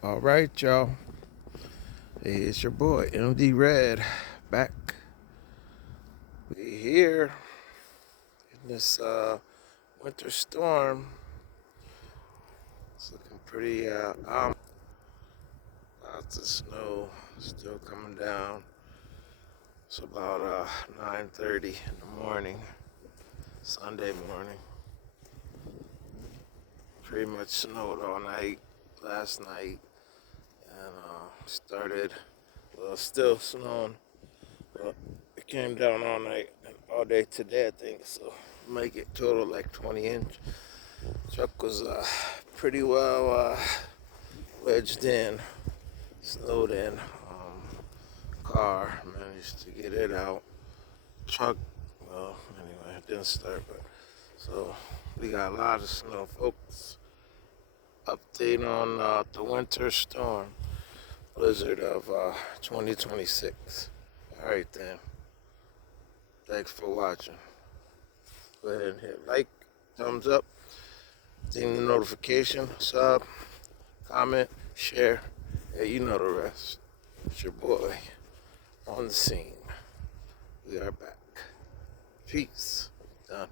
All right, y'all. Hey, it's your boy MD Red back. We here in this winter storm. It's looking pretty. Lots of snow still coming down. It's about 9:30 in the morning, Sunday morning. Pretty much snowed all night last night, and started. Well, still snowing. Well, it came down all night and all day today, I think. So make it total like 20 inch. Truck was pretty well wedged in, snowed in. Car managed to get it out. Truck, well, anyway, it didn't start, but so we got a lot of snow, folks. Update on the winter storm blizzard of 2026. All right, then. Thanks for watching. Go ahead and hit like, thumbs up, ding the notification, sub, comment, share. Yeah, you know the rest. It's your boy on the scene. We are back. Peace. Done.